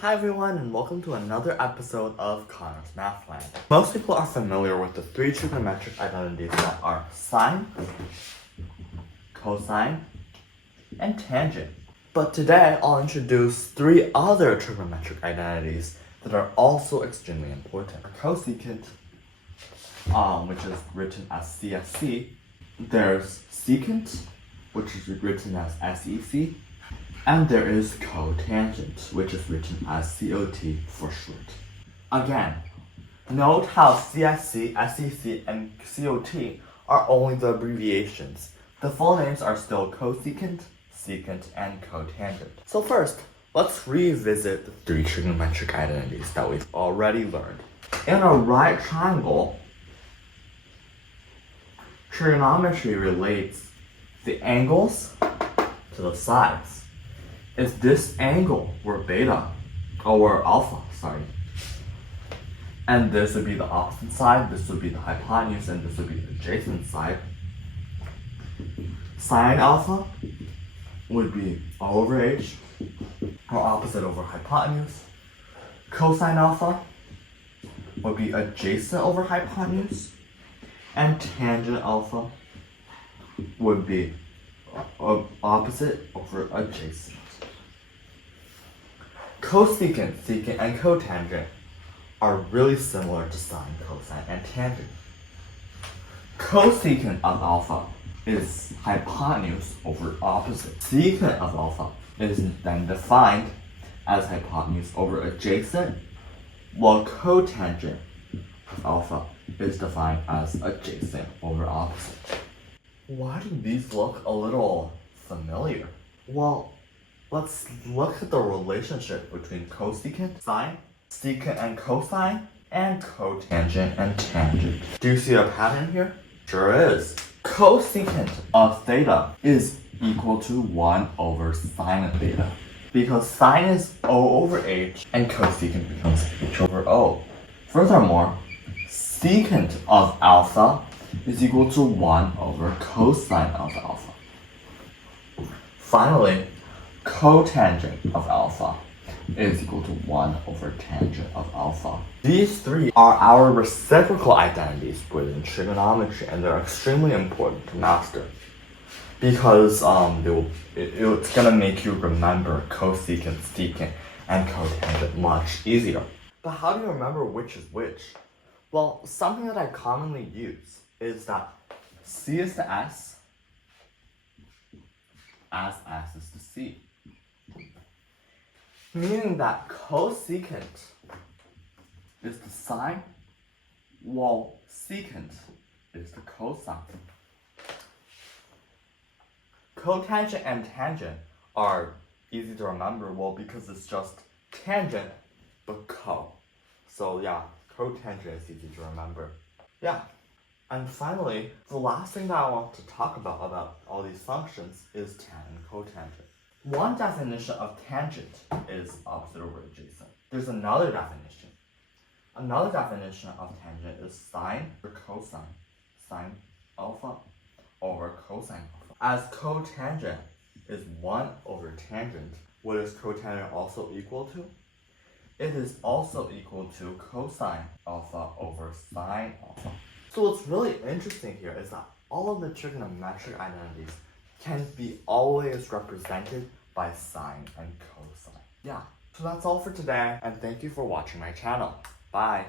Hi everyone and welcome to another episode of Connor's Math Land. Most people are familiar with the three trigonometric identities that are sine, cosine, and tangent. But today I'll introduce three other trigonometric identities that are also extremely important. Cosecant, which is written as CSC. There's secant, which is written as SEC. And there is cotangent, which is written as COT for short. Again, note how CSC, SEC, and COT are only the abbreviations. The full names are still cosecant, secant, and cotangent. So first, let's revisit the three trigonometric identities that we've already learned. In a right triangle, trigonometry relates the angles to the sides. Is this angle where alpha, and this would be the opposite side, this would be the hypotenuse, and this would be the adjacent side. Sine alpha would be all over h, or opposite over hypotenuse. Cosine alpha would be adjacent over hypotenuse, and tangent alpha would be opposite over adjacent. Cosecant, secant, and cotangent are really similar to sine, cosine, and tangent. Cosecant of alpha is hypotenuse over opposite. Secant of alpha is then defined as hypotenuse over adjacent, while cotangent of alpha is defined as adjacent over opposite. Why do these look a little familiar? Well, let's look at the relationship between cosecant, sine, secant and cosine, and cotangent and tangent. Do you see a pattern here? Sure is. Cosecant of theta is equal to 1 over sine of theta, because sine is O over h and cosecant becomes h over O. Furthermore, secant of alpha is equal to 1 over cosine of alpha. Finally, cotangent of alpha is equal to 1 over tangent of alpha. These three are our reciprocal identities within trigonometry, and they're extremely important to master because it's going to make you remember cosecant, secant, and cotangent much easier. But how do you remember which is which? Well, something that I commonly use is that C is to S as S is to C. Meaning that cosecant is the sine, while secant is the cosine. Cotangent and tangent are easy to remember, well, because it's just tangent, but co. So yeah, cotangent is easy to remember. Yeah. And finally, the last thing that I want to talk about all these functions is tan and cotangent. One definition of tangent is opposite over adjacent. There's another definition. Another definition of tangent is sine or cosine. Sine alpha over cosine alpha. As cotangent is 1 over tangent, what is cotangent also equal to? It is also equal to cosine alpha over sine alpha. So what's really interesting here is that all of the trigonometric identities can be always represented by sine and cosine. Yeah, so that's all for today, and thank you for watching my channel. Bye!